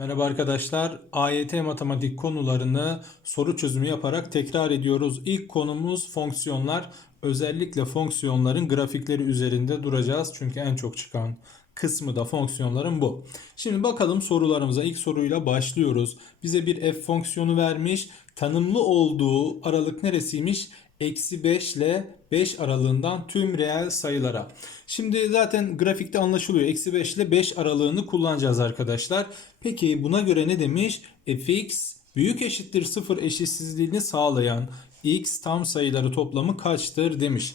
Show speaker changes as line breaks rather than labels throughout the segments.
Merhaba arkadaşlar. AYT matematik konularını soru çözümü yaparak tekrar ediyoruz. İlk konumuz fonksiyonlar. Özellikle fonksiyonların grafikleri üzerinde duracağız. Çünkü en çok çıkan kısmı da fonksiyonların bu. Şimdi bakalım sorularımıza. İlk soruyla başlıyoruz. Bize bir f fonksiyonu vermiş. Tanımlı olduğu aralık neresiymiş? Eksi 5 ile 5 aralığından tüm reel sayılara. Şimdi zaten grafikte anlaşılıyor. Eksi 5 ile 5 aralığını kullanacağız arkadaşlar. Peki buna göre ne demiş? fx büyük eşittir 0 eşitsizliğini sağlayan x tam sayıları toplamı kaçtır demiş.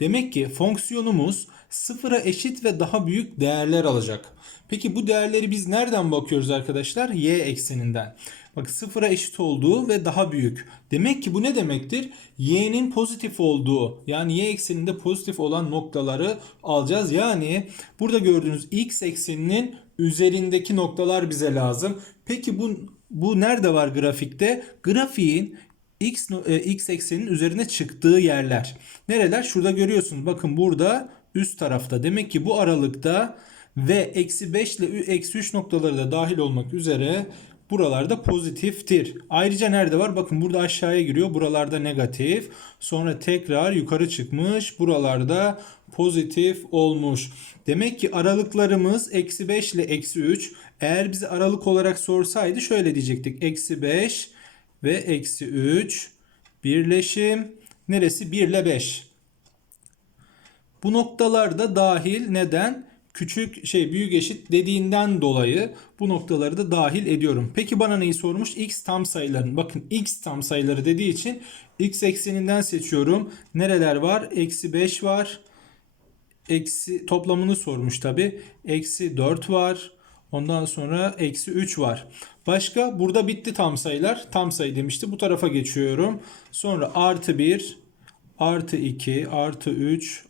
Demek ki fonksiyonumuz sıfıra eşit ve daha büyük değerler alacak. Peki bu değerleri biz nereden bakıyoruz arkadaşlar? Y ekseninden. Bak sıfıra eşit olduğu ve daha büyük. Demek ki bu ne demektir? Y'nin pozitif olduğu yani Y ekseninde pozitif olan noktaları alacağız. Yani burada gördüğünüz X ekseninin üzerindeki noktalar bize lazım. Peki bu bu nerede var grafikte? Grafiğin x e, x eksenin üzerine çıktığı yerler. Nereler? Şurada görüyorsunuz. Bakın burada üst tarafta. Demek ki bu aralıkta ve eksi 5 ile eksi 3 noktaları da dahil olmak üzere buralarda pozitiftir. Ayrıca nerede var? Bakın burada aşağıya giriyor. Buralarda negatif. Sonra tekrar yukarı çıkmış. Buralarda pozitif olmuş. Demek ki aralıklarımız eksi 5 ile eksi 3. Eğer bize aralık olarak sorsaydı şöyle diyecektik. Eksi 5 ve eksi 3 birleşim neresi 1 ile 5. Bu noktalar da dahil neden? Küçük şey büyük eşit dediğinden dolayı bu noktaları da dahil ediyorum. Peki bana neyi sormuş? X tam sayıların. Bakın X tam sayıları dediği için X ekseninden seçiyorum. Nereler var? Eksi 5 var. Eksi toplamını sormuş tabi. Eksi 4 var. Ondan sonra eksi 3 var. Başka burada bitti tam sayılar. Tam sayı demişti. Bu tarafa geçiyorum. Sonra artı 1, artı 2, artı 3,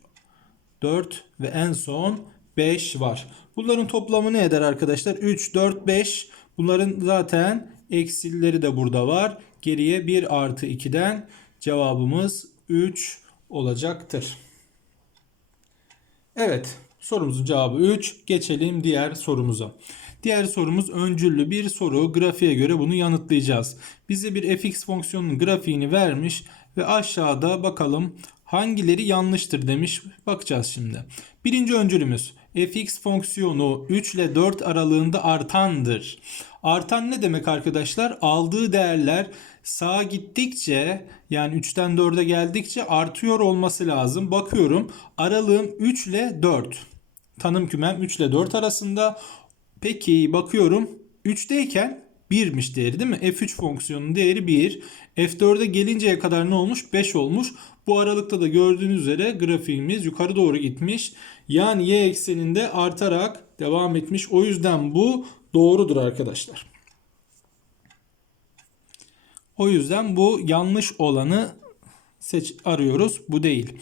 4 ve en son 5 var. Bunların toplamı ne eder arkadaşlar? 3, 4, 5. Bunların zaten eksileri de burada var. Geriye 1 artı 2'den cevabımız 3 olacaktır. Evet sorumuzun cevabı 3. Geçelim diğer sorumuza. Diğer sorumuz öncüllü bir soru. Grafiğe göre bunu yanıtlayacağız. Bize bir fx fonksiyonunun grafiğini vermiş ve aşağıda bakalım hangileri yanlıştır demiş. Bakacağız şimdi. Birinci öncülümüz fx fonksiyonu 3 ile 4 aralığında artandır. Artan ne demek arkadaşlar? Aldığı değerler sağa gittikçe yani 3'ten 4'e geldikçe artıyor olması lazım. Bakıyorum aralığım 3 ile 4. Tanım kümem 3 ile 4 arasında. Peki bakıyorum 3'teyken 1'miş değeri değil mi? f3 fonksiyonunun değeri 1. F4'e gelinceye kadar ne olmuş? 5 olmuş. Bu aralıkta da gördüğünüz üzere grafiğimiz yukarı doğru gitmiş. Yani y ekseninde artarak devam etmiş. O yüzden bu doğrudur arkadaşlar. O yüzden bu yanlış olanı seç arıyoruz. Bu değil.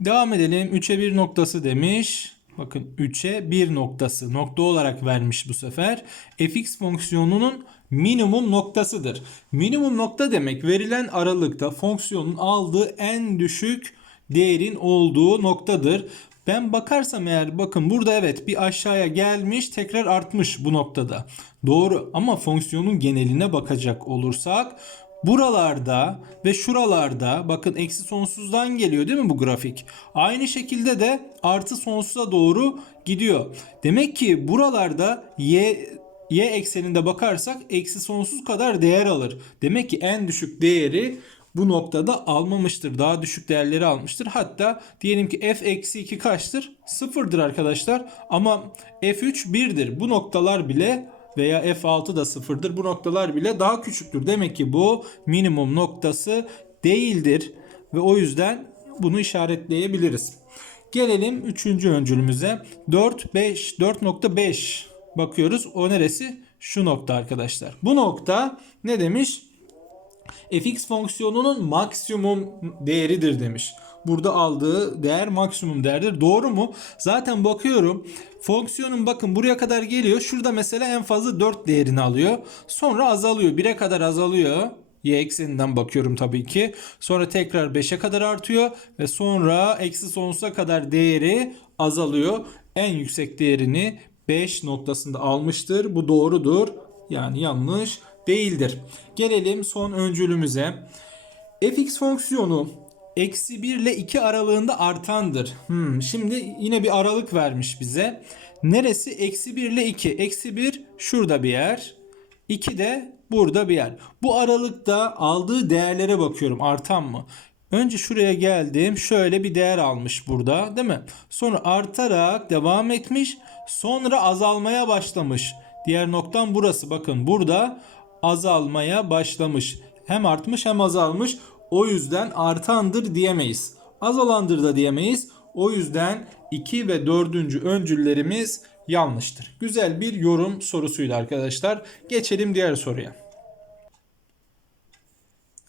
Devam edelim. 3'e 1 noktası demiş. Bakın 3'e 1 noktası nokta olarak vermiş bu sefer. fx fonksiyonunun minimum noktasıdır. Minimum nokta demek verilen aralıkta fonksiyonun aldığı en düşük değerin olduğu noktadır. Ben bakarsam eğer bakın burada evet bir aşağıya gelmiş tekrar artmış bu noktada. Doğru ama fonksiyonun geneline bakacak olursak buralarda ve şuralarda bakın eksi sonsuzdan geliyor değil mi bu grafik? Aynı şekilde de artı sonsuza doğru gidiyor. Demek ki buralarda y y ekseninde bakarsak eksi sonsuz kadar değer alır. Demek ki en düşük değeri bu noktada almamıştır. Daha düşük değerleri almıştır. Hatta diyelim ki f eksi 2 kaçtır? Sıfırdır arkadaşlar. Ama f3 1'dir. Bu noktalar bile veya f6 da sıfırdır. Bu noktalar bile daha küçüktür. Demek ki bu minimum noktası değildir. Ve o yüzden bunu işaretleyebiliriz. Gelelim 3. öncülümüze. 4, 5, 4.5 bakıyoruz. O neresi? Şu nokta arkadaşlar. Bu nokta ne demiş? fx fonksiyonunun maksimum değeridir demiş. Burada aldığı değer maksimum değerdir. Doğru mu? Zaten bakıyorum. Fonksiyonun bakın buraya kadar geliyor. Şurada mesela en fazla 4 değerini alıyor. Sonra azalıyor. 1'e kadar azalıyor. Y ekseninden bakıyorum tabii ki. Sonra tekrar 5'e kadar artıyor ve sonra eksi sonsuza kadar değeri azalıyor. En yüksek değerini 5 noktasında almıştır. Bu doğrudur. Yani yanlış değildir. Gelelim son öncülümüze. fx fonksiyonu eksi 1 ile 2 aralığında artandır. Hmm, şimdi yine bir aralık vermiş bize. Neresi? Eksi 1 ile 2. Eksi 1 şurada bir yer. 2 de burada bir yer. Bu aralıkta aldığı değerlere bakıyorum. Artan mı? Önce şuraya geldim. Şöyle bir değer almış burada değil mi? Sonra artarak devam etmiş. Sonra azalmaya başlamış. Diğer noktam burası. Bakın burada azalmaya başlamış. Hem artmış hem azalmış. O yüzden artandır diyemeyiz. Azalandır da diyemeyiz. O yüzden 2 ve 4. öncüllerimiz yanlıştır. Güzel bir yorum sorusuydu arkadaşlar. Geçelim diğer soruya.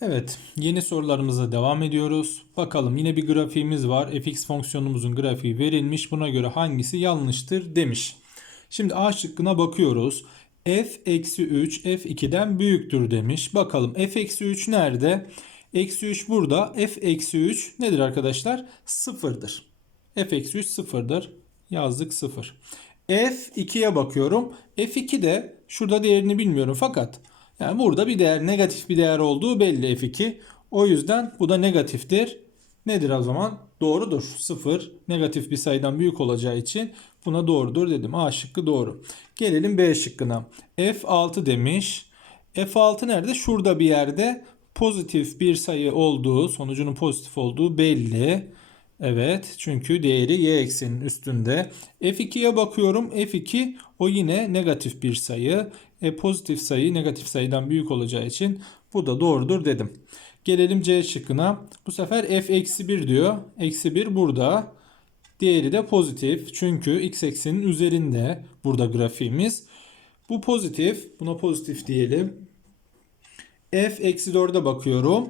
Evet, yeni sorularımıza devam ediyoruz. Bakalım yine bir grafiğimiz var. fx fonksiyonumuzun grafiği verilmiş. Buna göre hangisi yanlıştır demiş. Şimdi A şıkkına bakıyoruz. f eksi 3 f2'den büyüktür demiş. Bakalım f eksi 3 nerede? Eksi 3 burada. f eksi 3 nedir arkadaşlar? Sıfırdır. f eksi 3 sıfırdır. Yazdık sıfır. f2'ye bakıyorum. f2 de şurada değerini bilmiyorum fakat yani burada bir değer negatif bir değer olduğu belli f2. O yüzden bu da negatiftir. Nedir o zaman? Doğrudur. 0 negatif bir sayıdan büyük olacağı için buna doğrudur dedim. A şıkkı doğru. Gelelim B şıkkına. F6 demiş. F6 nerede? Şurada bir yerde pozitif bir sayı olduğu, sonucunun pozitif olduğu belli. Evet çünkü değeri y ekseninin üstünde. F2'ye bakıyorum. F2 o yine negatif bir sayı. E, pozitif sayı negatif sayıdan büyük olacağı için bu da doğrudur dedim. Gelelim C şıkkına. Bu sefer f eksi 1 diyor. Eksi 1 burada. Diğeri de pozitif. Çünkü x eksenin üzerinde burada grafiğimiz. Bu pozitif. Buna pozitif diyelim. f eksi 4'e bakıyorum.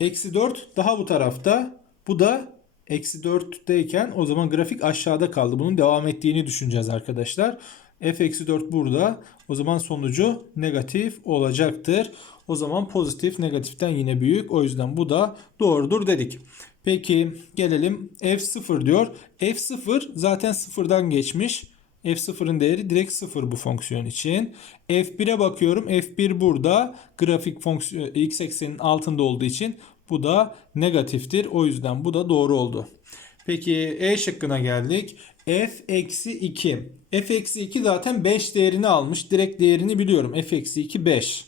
Eksi 4 daha bu tarafta. Bu da eksi 4'teyken o zaman grafik aşağıda kaldı. Bunun devam ettiğini düşüneceğiz arkadaşlar. F eksi 4 burada. O zaman sonucu negatif olacaktır. O zaman pozitif negatiften yine büyük. O yüzden bu da doğrudur dedik. Peki gelelim f0 diyor. f0 zaten sıfırdan geçmiş. f0'ın değeri direkt 0 bu fonksiyon için. f1'e bakıyorum. f1 burada. Grafik fonksiyon x eksenin altında olduğu için bu da negatiftir. O yüzden bu da doğru oldu. Peki E şıkkına geldik. f eksi 2. f eksi 2 zaten 5 değerini almış. Direkt değerini biliyorum. f eksi 2 5.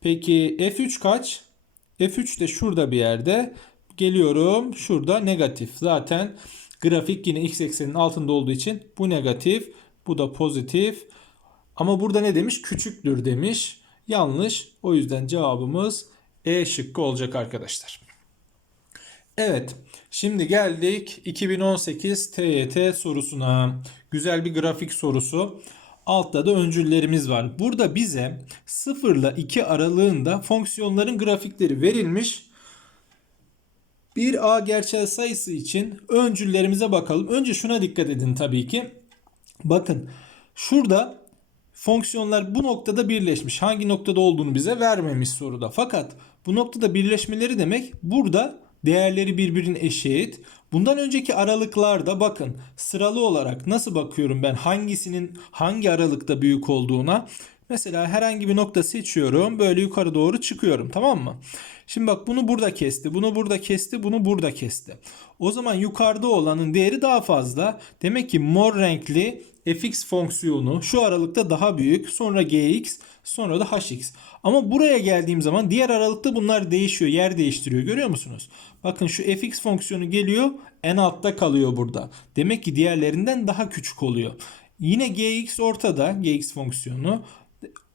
Peki f3 kaç? f3 de şurada bir yerde. Geliyorum şurada negatif. Zaten grafik yine x eksenin altında olduğu için bu negatif. Bu da pozitif. Ama burada ne demiş? Küçüktür demiş. Yanlış. O yüzden cevabımız E şıkkı olacak arkadaşlar. Evet. Şimdi geldik 2018 TYT sorusuna. Güzel bir grafik sorusu. Altta da öncüllerimiz var. Burada bize 0 ile 2 aralığında fonksiyonların grafikleri verilmiş. Bir A gerçel sayısı için öncüllerimize bakalım. Önce şuna dikkat edin tabii ki. Bakın şurada fonksiyonlar bu noktada birleşmiş. Hangi noktada olduğunu bize vermemiş soruda. Fakat bu noktada birleşmeleri demek burada değerleri birbirine eşit. Bundan önceki aralıklarda bakın sıralı olarak nasıl bakıyorum ben hangisinin hangi aralıkta büyük olduğuna. Mesela herhangi bir nokta seçiyorum. Böyle yukarı doğru çıkıyorum. Tamam mı? Şimdi bak bunu burada kesti. Bunu burada kesti. Bunu burada kesti. O zaman yukarıda olanın değeri daha fazla. Demek ki mor renkli fx fonksiyonu şu aralıkta daha büyük. Sonra gx sonra da hx. Ama buraya geldiğim zaman diğer aralıkta bunlar değişiyor. Yer değiştiriyor. Görüyor musunuz? Bakın şu fx fonksiyonu geliyor. En altta kalıyor burada. Demek ki diğerlerinden daha küçük oluyor. Yine gx ortada. gx fonksiyonu.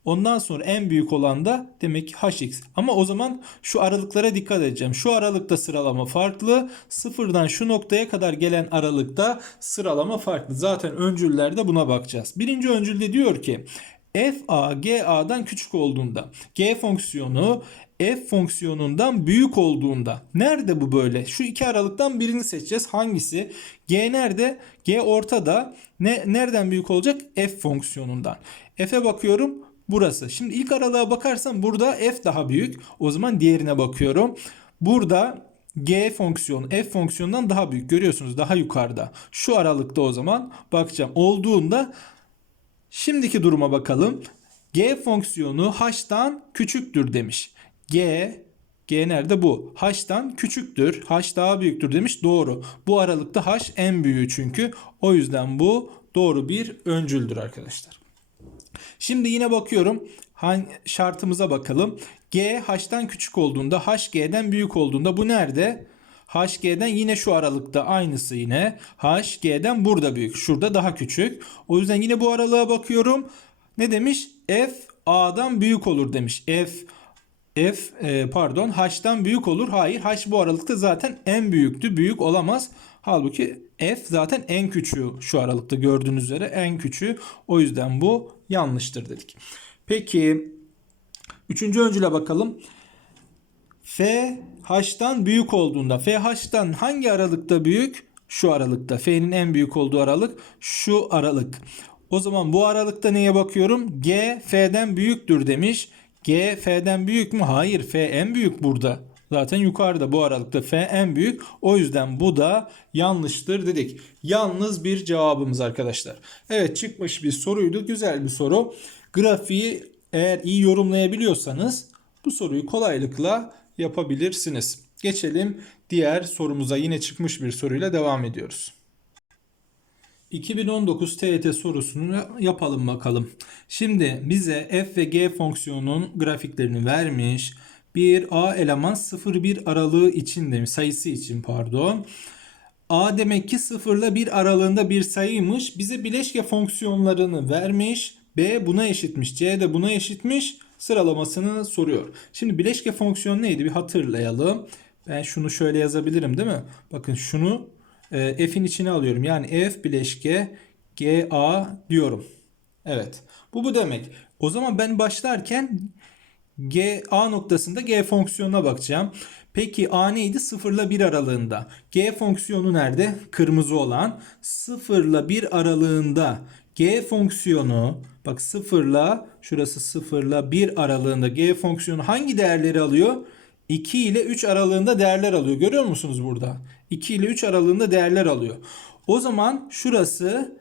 Ondan sonra en büyük olan da demek ki hx. Ama o zaman şu aralıklara dikkat edeceğim. Şu aralıkta sıralama farklı. Sıfırdan şu noktaya kadar gelen aralıkta sıralama farklı. Zaten öncüllerde buna bakacağız. Birinci öncülde diyor ki fa ga'dan küçük olduğunda g fonksiyonu f fonksiyonundan büyük olduğunda. Nerede bu böyle? Şu iki aralıktan birini seçeceğiz. Hangisi? G nerede? G ortada. Ne nereden büyük olacak? F fonksiyonundan. F'e bakıyorum. Burası. Şimdi ilk aralığa bakarsam burada f daha büyük. O zaman diğerine bakıyorum. Burada g fonksiyonu f fonksiyonundan daha büyük. Görüyorsunuz daha yukarıda. Şu aralıkta o zaman bakacağım. Olduğunda şimdiki duruma bakalım. G fonksiyonu h'tan küçüktür demiş. G G nerede bu? H'tan küçüktür. H daha büyüktür demiş. Doğru. Bu aralıkta H en büyüğü çünkü. O yüzden bu doğru bir öncüldür arkadaşlar. Şimdi yine bakıyorum. Şartımıza bakalım. G H'tan küçük olduğunda H G'den büyük olduğunda bu nerede? H G'den yine şu aralıkta aynısı yine. H G'den burada büyük. Şurada daha küçük. O yüzden yine bu aralığa bakıyorum. Ne demiş? F A'dan büyük olur demiş. F F e, pardon H'tan büyük olur. Hayır H bu aralıkta zaten en büyüktü. Büyük olamaz. Halbuki F zaten en küçüğü şu aralıkta gördüğünüz üzere en küçüğü. O yüzden bu yanlıştır dedik. Peki üçüncü öncüle bakalım. F H'tan büyük olduğunda F H'tan hangi aralıkta büyük? Şu aralıkta. F'nin en büyük olduğu aralık şu aralık. O zaman bu aralıkta neye bakıyorum? G F'den büyüktür demiş. G F'den büyük mü? Hayır F en büyük burada. Zaten yukarıda bu aralıkta F en büyük. O yüzden bu da yanlıştır dedik. Yalnız bir cevabımız arkadaşlar. Evet çıkmış bir soruydu. Güzel bir soru. Grafiği eğer iyi yorumlayabiliyorsanız bu soruyu kolaylıkla yapabilirsiniz. Geçelim diğer sorumuza yine çıkmış bir soruyla devam ediyoruz. 2019 TYT sorusunu yapalım bakalım. Şimdi bize f ve g fonksiyonunun grafiklerini vermiş. Bir a eleman 0-1 aralığı için demiş. Sayısı için pardon. A demek ki 0 ile 1 aralığında bir sayıymış. Bize bileşke fonksiyonlarını vermiş. B buna eşitmiş. C de buna eşitmiş. Sıralamasını soruyor. Şimdi bileşke fonksiyonu neydi? Bir hatırlayalım. Ben şunu şöyle yazabilirim değil mi? Bakın şunu e, f'in içine alıyorum. Yani f bileşke ga diyorum. Evet. Bu bu demek. O zaman ben başlarken g a noktasında g fonksiyonuna bakacağım. Peki a neydi? 0 ile 1 aralığında. G fonksiyonu nerede? Kırmızı olan. 0 ile 1 aralığında g fonksiyonu bak 0 ile şurası 0 ile 1 aralığında g fonksiyonu hangi değerleri alıyor? 2 ile 3 aralığında değerler alıyor. Görüyor musunuz burada? 2 ile 3 aralığında değerler alıyor. O zaman şurası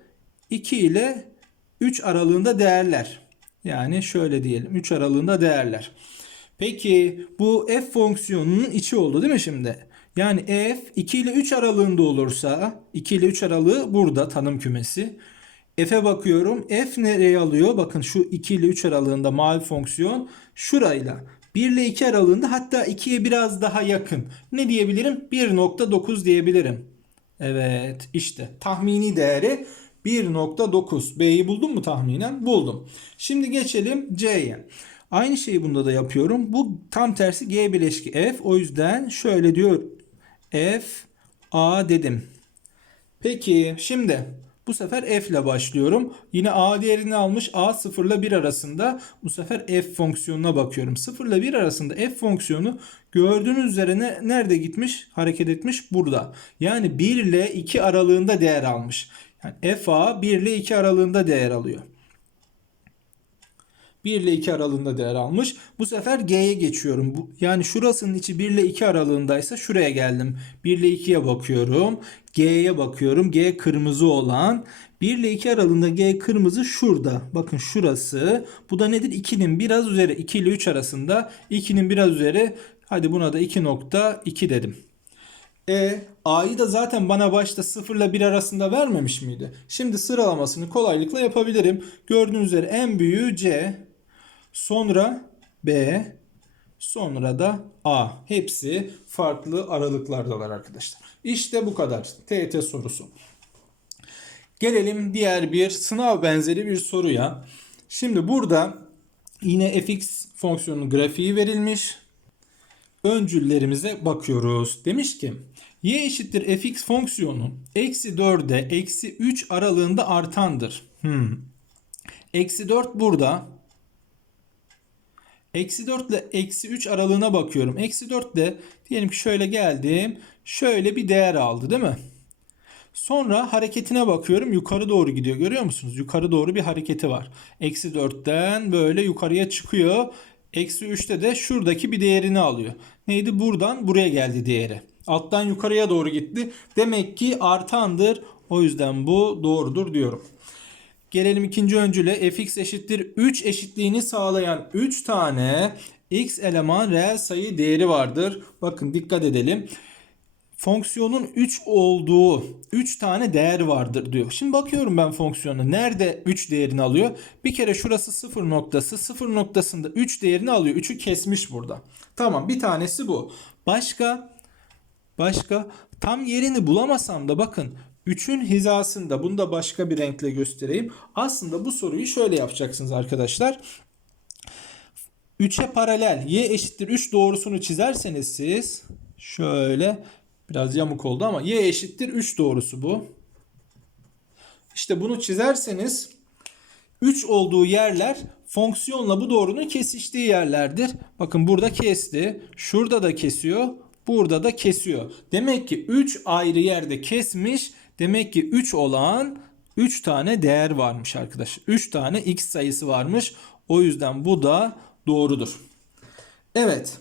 2 ile 3 aralığında değerler. Yani şöyle diyelim 3 aralığında değerler. Peki bu f fonksiyonunun içi oldu değil mi şimdi? Yani f 2 ile 3 aralığında olursa 2 ile 3 aralığı burada tanım kümesi. F'e bakıyorum. F nereye alıyor? Bakın şu 2 ile 3 aralığında mavi fonksiyon şurayla. 1 ile 2 aralığında hatta 2'ye biraz daha yakın. Ne diyebilirim? 1.9 diyebilirim. Evet işte tahmini değeri 1.9. B'yi buldum mu tahminen? Buldum. Şimdi geçelim C'ye. Aynı şeyi bunda da yapıyorum. Bu tam tersi G bileşki F. O yüzden şöyle diyor. F A dedim. Peki şimdi bu sefer F ile başlıyorum. Yine A değerini almış. A 0 ile 1 arasında. Bu sefer F fonksiyonuna bakıyorum. 0 ile 1 arasında F fonksiyonu gördüğünüz üzere ne, nerede gitmiş? Hareket etmiş burada. Yani 1 ile 2 aralığında değer almış. Yani FA 1 ile 2 aralığında değer alıyor. 1 ile 2 aralığında değer almış. Bu sefer G'ye geçiyorum. Yani şurasının içi 1 ile 2 aralığındaysa şuraya geldim. 1 ile 2'ye bakıyorum. G'ye bakıyorum. G kırmızı olan. 1 ile 2 aralığında G kırmızı şurada. Bakın şurası. Bu da nedir? 2'nin biraz üzeri. 2 ile 3 arasında. 2'nin biraz üzeri. Hadi buna da 2.2 dedim. E A'yı da zaten bana başta 0 ile 1 arasında vermemiş miydi? Şimdi sıralamasını kolaylıkla yapabilirim. Gördüğünüz üzere en büyüğü C, sonra B, sonra da A. Hepsi farklı aralıklardalar arkadaşlar. İşte bu kadar. TET sorusu. Gelelim diğer bir sınav benzeri bir soruya. Şimdi burada yine fx fonksiyonunun grafiği verilmiş. Öncüllerimize bakıyoruz. Demiş ki y eşittir fx fonksiyonu eksi 4'e eksi 3 aralığında artandır. Hmm. Eksi 4 burada. Eksi 4 ile eksi 3 aralığına bakıyorum. Eksi 4 ile diyelim ki şöyle geldim. Şöyle bir değer aldı değil mi? Sonra hareketine bakıyorum. Yukarı doğru gidiyor. Görüyor musunuz? Yukarı doğru bir hareketi var. Eksi 4'ten böyle yukarıya çıkıyor. Eksi 3'te de şuradaki bir değerini alıyor. Neydi? Buradan buraya geldi değeri. Alttan yukarıya doğru gitti. Demek ki artandır. O yüzden bu doğrudur diyorum. Gelelim ikinci öncüle fx eşittir 3 eşitliğini sağlayan 3 tane x eleman reel sayı değeri vardır. Bakın dikkat edelim. Fonksiyonun 3 olduğu 3 tane değer vardır diyor. Şimdi bakıyorum ben fonksiyonu. Nerede 3 değerini alıyor? Bir kere şurası 0 noktası. 0 noktasında 3 değerini alıyor. 3'ü kesmiş burada. Tamam bir tanesi bu. Başka başka tam yerini bulamasam da bakın 3'ün hizasında bunu da başka bir renkle göstereyim. Aslında bu soruyu şöyle yapacaksınız arkadaşlar. 3'e paralel y eşittir 3 doğrusunu çizerseniz siz şöyle biraz yamuk oldu ama y eşittir 3 doğrusu bu. İşte bunu çizerseniz 3 olduğu yerler fonksiyonla bu doğrunun kesiştiği yerlerdir. Bakın burada kesti. Şurada da kesiyor. Burada da kesiyor. Demek ki 3 ayrı yerde kesmiş. Demek ki 3 olan 3 tane değer varmış arkadaşlar. 3 tane x sayısı varmış. O yüzden bu da doğrudur. Evet.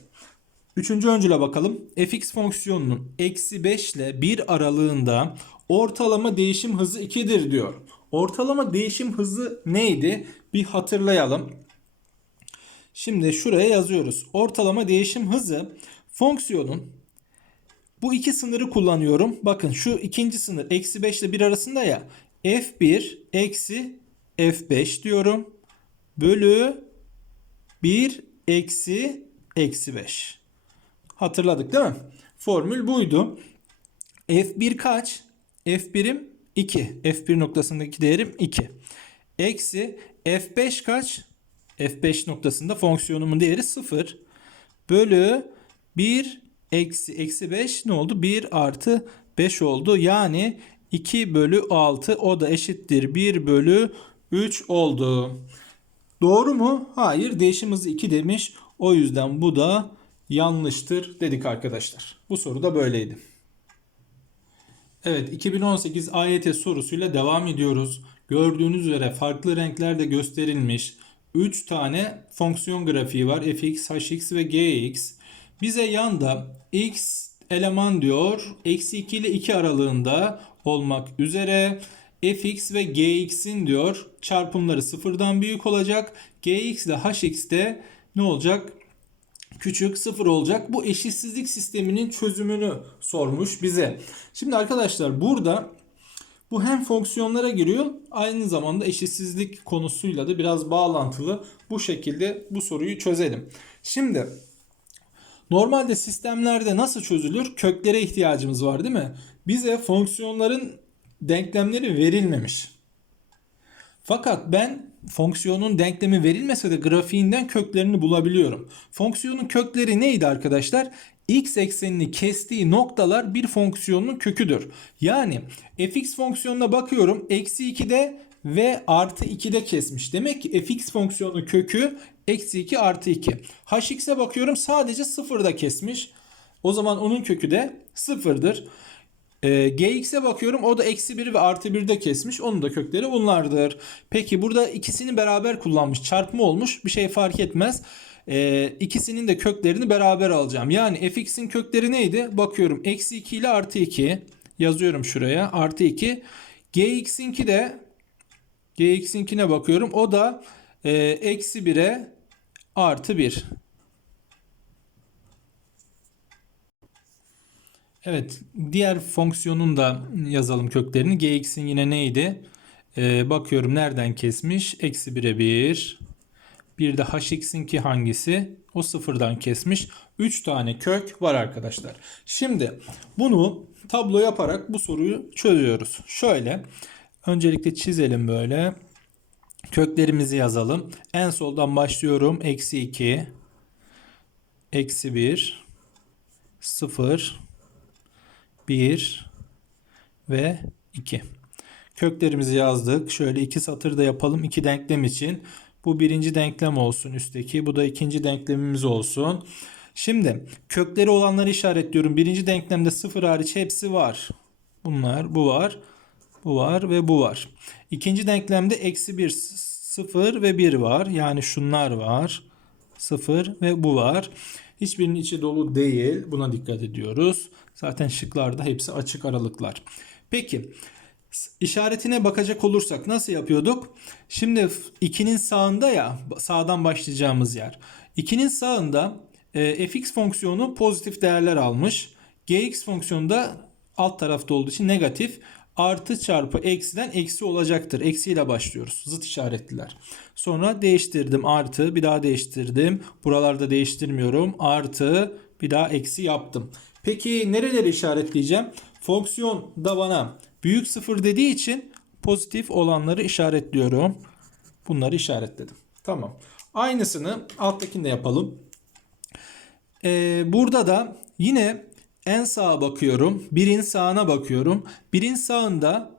Üçüncü öncüle bakalım. fx fonksiyonunun eksi 5 ile 1 aralığında ortalama değişim hızı 2'dir diyor. Ortalama değişim hızı neydi? Bir hatırlayalım. Şimdi şuraya yazıyoruz. Ortalama değişim hızı fonksiyonun bu iki sınırı kullanıyorum. Bakın şu ikinci sınır eksi 5 ile 1 arasında ya. f1 eksi f5 diyorum. Bölü 1 eksi eksi 5. Hatırladık değil mi? Formül buydu. F1 kaç? F1'im 2. F1 noktasındaki değerim 2. Eksi F5 kaç? F5 noktasında fonksiyonumun değeri 0. Bölü 1 eksi eksi 5 ne oldu? 1 artı 5 oldu. Yani 2 bölü 6 o da eşittir 1 bölü 3 oldu. Doğru mu? Hayır. Değişim hızı 2 demiş. O yüzden bu da yanlıştır dedik arkadaşlar. Bu soru da böyleydi. Evet 2018 AYT sorusuyla devam ediyoruz. Gördüğünüz üzere farklı renklerde gösterilmiş 3 tane fonksiyon grafiği var. fx, hx ve gx. Bize yanda x eleman diyor. Eksi 2 ile 2 aralığında olmak üzere fx ve gx'in diyor çarpımları sıfırdan büyük olacak. gx ile hx de ne olacak? Küçük sıfır olacak. Bu eşitsizlik sisteminin çözümünü sormuş bize. Şimdi arkadaşlar burada bu hem fonksiyonlara giriyor aynı zamanda eşitsizlik konusuyla da biraz bağlantılı. Bu şekilde bu soruyu çözelim. Şimdi normalde sistemlerde nasıl çözülür? Köklere ihtiyacımız var değil mi? Bize fonksiyonların denklemleri verilmemiş. Fakat ben fonksiyonun denklemi verilmese de grafiğinden köklerini bulabiliyorum. Fonksiyonun kökleri neydi arkadaşlar? x eksenini kestiği noktalar bir fonksiyonun köküdür. Yani fx fonksiyonuna bakıyorum. Eksi 2'de ve artı 2'de kesmiş. Demek ki fx fonksiyonu kökü eksi 2 artı 2. hx'e bakıyorum sadece 0'da kesmiş. O zaman onun kökü de 0'dır. E, gx'e bakıyorum o da eksi 1 ve artı 1'de kesmiş. Onun da kökleri bunlardır. Peki burada ikisini beraber kullanmış. Çarpma olmuş. Bir şey fark etmez. E, ikisinin de köklerini beraber alacağım. Yani fx'in kökleri neydi? Bakıyorum eksi 2 ile artı 2. Yazıyorum şuraya. Artı 2. gx'inki de gx'inkine bakıyorum. O da e, eksi 1'e artı 1. Evet, diğer fonksiyonun da yazalım köklerini. gx'in yine neydi? Ee, bakıyorum nereden kesmiş? Eksi 1'e 1. Bir de hx'inki hangisi? O sıfırdan kesmiş. 3 tane kök var arkadaşlar. Şimdi bunu tablo yaparak bu soruyu çözüyoruz. Şöyle. Öncelikle çizelim böyle. Köklerimizi yazalım. En soldan başlıyorum. Eksi 2. Eksi 1. 0. 1 ve 2. Köklerimizi yazdık. Şöyle iki satır da yapalım iki denklem için. Bu birinci denklem olsun üstteki. Bu da ikinci denklemimiz olsun. Şimdi kökleri olanları işaretliyorum. Birinci denklemde sıfır hariç hepsi var. Bunlar bu var. Bu var ve bu var. İkinci denklemde eksi 1, 0 ve 1 var. Yani şunlar var. 0 ve bu var. Hiçbirinin içi dolu değil. Buna dikkat ediyoruz. Zaten şıklarda hepsi açık aralıklar. Peki işaretine bakacak olursak nasıl yapıyorduk? Şimdi 2'nin sağında ya sağdan başlayacağımız yer. 2'nin sağında e, fx fonksiyonu pozitif değerler almış. gx fonksiyonu da alt tarafta olduğu için negatif. Artı çarpı eksiden eksi olacaktır. Eksiyle başlıyoruz. Zıt işaretliler. Sonra değiştirdim. Artı bir daha değiştirdim. Buralarda değiştirmiyorum. Artı bir daha eksi yaptım. Peki nereleri işaretleyeceğim? Fonksiyon da bana büyük sıfır dediği için pozitif olanları işaretliyorum. Bunları işaretledim. Tamam. Aynısını alttakinde yapalım. Ee, burada da yine en sağa bakıyorum. Birin sağına bakıyorum. Birin sağında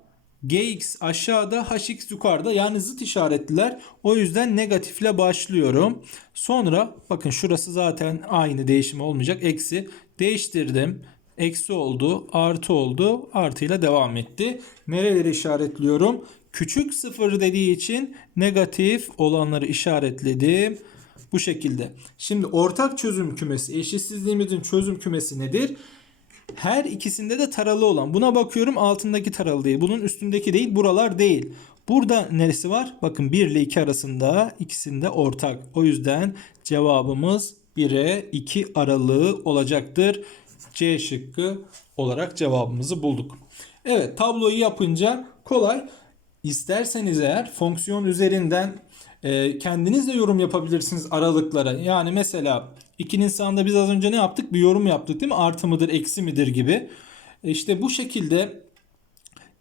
gx aşağıda hx yukarıda yani zıt işaretliler. O yüzden negatifle başlıyorum. Sonra bakın şurası zaten aynı değişim olmayacak. Eksi değiştirdim. Eksi oldu, artı oldu, artıyla devam etti. Nereleri işaretliyorum? Küçük sıfır dediği için negatif olanları işaretledim. Bu şekilde. Şimdi ortak çözüm kümesi, eşitsizliğimizin çözüm kümesi nedir? Her ikisinde de taralı olan. Buna bakıyorum altındaki taralı değil. Bunun üstündeki değil. Buralar değil. Burada neresi var? Bakın 1 ile 2 arasında ikisinde ortak. O yüzden cevabımız 1'e 2 aralığı olacaktır. C şıkkı olarak cevabımızı bulduk. Evet tabloyu yapınca kolay. İsterseniz eğer fonksiyon üzerinden e, kendiniz de yorum yapabilirsiniz aralıklara. Yani mesela 2'nin sağında biz az önce ne yaptık? Bir yorum yaptık değil mi? Artı mıdır, eksi midir gibi. İşte bu şekilde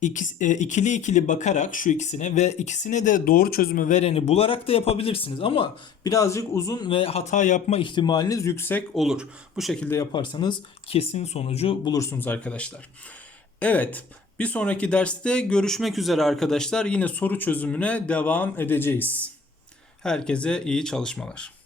İkis- e, ikili ikili bakarak şu ikisine ve ikisine de doğru çözümü vereni bularak da yapabilirsiniz. Ama birazcık uzun ve hata yapma ihtimaliniz yüksek olur. Bu şekilde yaparsanız kesin sonucu bulursunuz arkadaşlar. Evet bir sonraki derste görüşmek üzere arkadaşlar. Yine soru çözümüne devam edeceğiz. Herkese iyi çalışmalar.